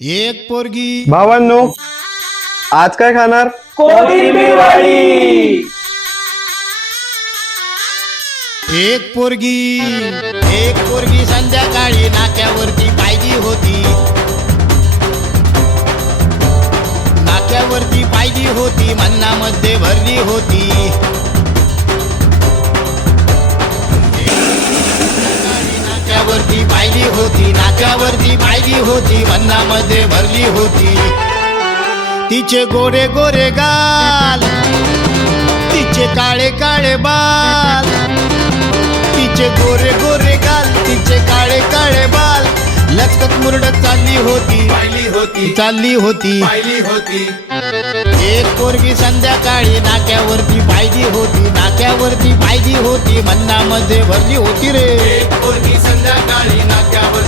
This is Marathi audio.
एक पोरगी भावांनो, आज काय खाणार? कोथिंबीरवाडी. एक पोरगी संध्याकाळी नाक्यावरती पाहिली होती. नाक्यावरती पाहिली होती, मन्नामध्ये भरली होती. नाक्यावरती पाहिली होती, नाक्यावरती पाहिली होती, मन्नामध्ये भरली होती. तिचे गोरे गोरे गाल, तिचे काळे काळे बाल, तिचे गोरे गोरे गाल, तिचे काळे काळे बाल, लचकत मुरडत चालली होती, चालली होती. एक पोरगी संध्याकाळी नाक्यावरती पाहिली होती, नाक्यावरती पाहिली होती, मन्नामध्ये भरली होती रे. एक पोरगी संध्याकाळी नाक्यावर